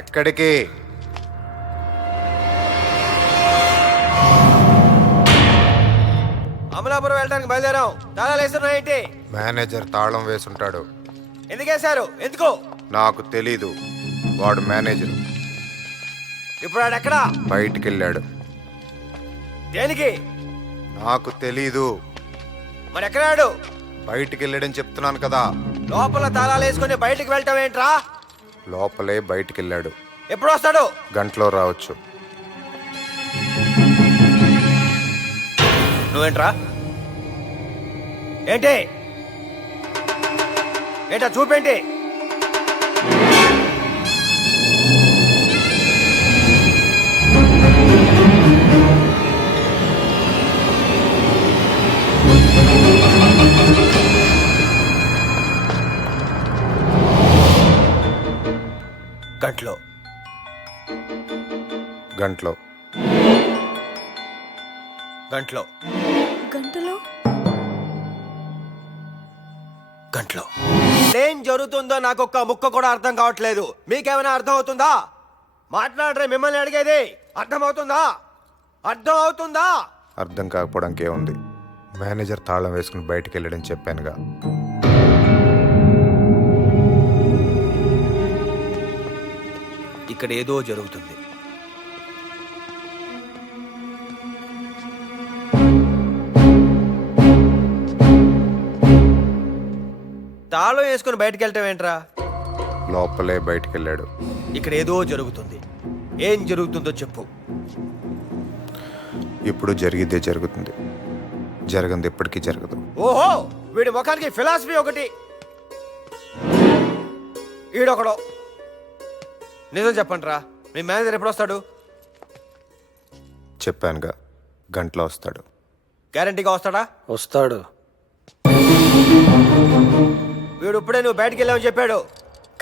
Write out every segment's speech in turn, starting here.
ఎక్కడికి? అమలాపురం వెళ్ళడానికి బయలుదేరాం. తాళాలు వేస్తున్నాయేంటి? మేనేజర్ తాళం వేసుంటాడు. ఎందుకు వేశారు? ఎందుకు? నాకు తెలీదు. వాడు మేనేజర్. ఇప్పుడు వాడు ఎక్కడా? బయటికి వెళ్ళాడు. దేనికి? నాకు తెలీదు. మరి ఎక్కడాడు? బయటికి వెళ్ళాడని చెప్తున్నాను కదా. లోపల తాళాలు వేసుకుని బయటికి వెళ్ళటం ఏంట్రా? లోపలే బయటికి వెళ్ళాడు. ఎప్పుడు వస్తాడు? గంటలో రావచ్చు. నువ్వేంట్రా? ఏంటి ఏంటా చూపేంటి? గంటలో గంటలో గంటలో గంటలో గంటలో ఏం జరుగుతుందో నాకు ఒక్క ముక్క కూడా అర్థం కావట్లేదు. మీకేమైనా అర్థం అవుతుందా? మాట్లాడరే, మిమ్మల్ని అడిగేది. అర్థం అవుతుందా? అర్థం అవుతుందా? అర్థం కాకపోవడానికి ఏముంది? మేనేజర్ తాళం వేసుకుని బయటికి వెళ్ళాడని చెప్పానుగా. ఇక్కడ ఏదో జరుగుతుంది. తాళం వేసుకుని బయటకు వెళ్ళటం ఏంట్రా? లోపలే బయటికి వెళ్ళాడు. ఇక్కడ ఏదో జరుగుతుంది. ఏం జరుగుతుందో చెప్పు. ఇప్పుడు జరిగిద్దే జరుగుతుంది. జరగంది ఎప్పటికీ జరగదు. ఓహో, వీడి ముఖానికి ఫిలాసఫీ ఒకటి. ఈడొకడు. నిజం చెప్పండిరా, మీ మేనేజర్ ఎప్పుడు వస్తాడు? చెప్పానుగా, గంటలో వస్తాడు. గ్యారంటీగా వస్తాడా? వస్తాడు. వీడు ఇప్పుడే నువ్వు బయటికి వెళ్ళావని చెప్పాడు.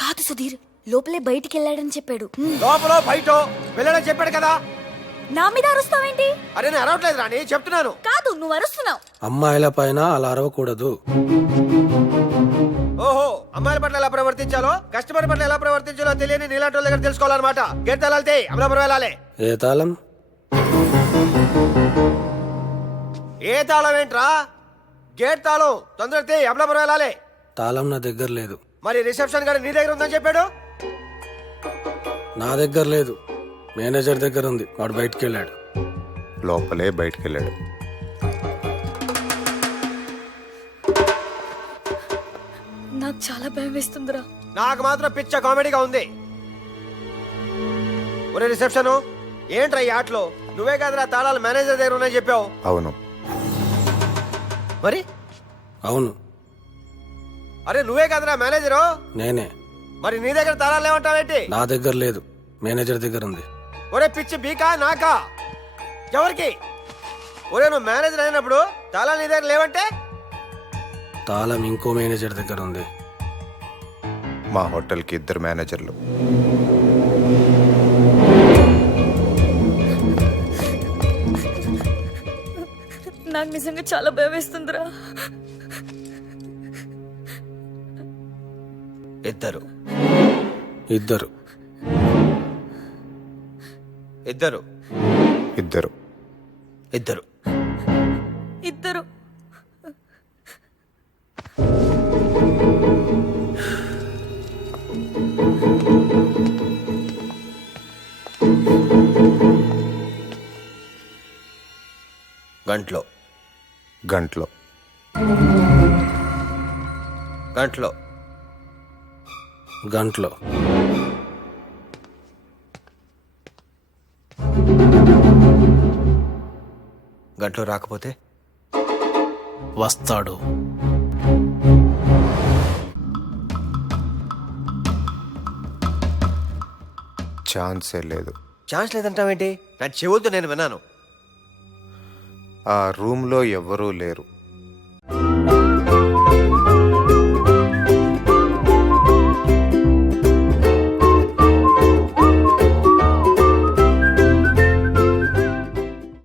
కాదు సుధీర్, లోపలే బయటికి వెళ్ళాడని చెప్పాడు. లోపల బయట వెళ్ళాడని చెప్పాడు కదా. నా మీద అరుస్తావేంటి? అరే నేను అరవట్లేదు రాని, చెప్తున్నాను. కాదు, నువ్వు అరుస్తున్నావు. అమ్మాయిల పైన అలా అరవకూడదు. ఓహో, అమ్మాయిల పట్ల ఎలా ప్రవర్తించాలో, కస్టమర్ పట్ల ఎలా ప్రవర్తించాలో తెలియని నీలాంటి వాళ్ళ దగ్గర తెలుసుకోవాలన్నమాట. గేట్ తాళాలితే అమలాపురం వెళ్ళాలి. ఏ తాళం? ఏ తాళం ఏంట్రా? గేట్ తాళం. తొందరతే అమలాపురం వెళ్ళాలి. తాళం నా దగ్గర లేదు. మరి రిసెప్షన్ గారు నీ దగ్గర ఉందని చెప్పాడు. నా దగ్గర లేదు, మేనేజర్ దగ్గర ఉంది. వాడు బయటికి వెళ్ళాడు. లోపలే బయటికి వెళ్ళాడు. నాకు చాలా భయం వేస్తుందిరా. నాకు మాత్రం పిచ్చ కామెడీగా ఉంది. ఒరే రిసెప్షన్, ఏంట్రా ఈ ఆటలో? నువ్వే కాదురా తాళాలు మేనేజర్ దగ్గర ఉన్నాయని చెప్పావు. అవును. మరి? అవును, అరే నువ్వే కాదురా మేనేజరు. నేనే. మరి నీ దగ్గర తాళాలు ఏమంటావేంటి? నా దగ్గర లేదు, మేనేజర్ దగ్గర ఉంది. ఒరే పిచ్చి బీకా నాకా? ఎవరికి? ఒరే నువ్వు మేనేజర్ అయినప్పుడు తాళాలు నీ దగ్గర లేవంటే? తాళం ఇంకో మేనేజర్ దగ్గర ఉంది. మా హోటల్కి 2 మేనేజర్లు. నాకు నిజంగా చాలా భయం వేస్తుందిరా. ఇద్దరు ఇద్దరు ఇద్దరు ఇద్దరు ఇద్దరు ఇద్దరు గంటలో గంటలో గంటలో గంటలో గంటలో రాకపోతే వస్తాడు. ఛాన్సే లేదు. ఛాన్స్ లేదంటావేంటి? నా చెవులతో నేను విన్నాను. ఆ రూమ్లో ఎవ్వరూ లేరు.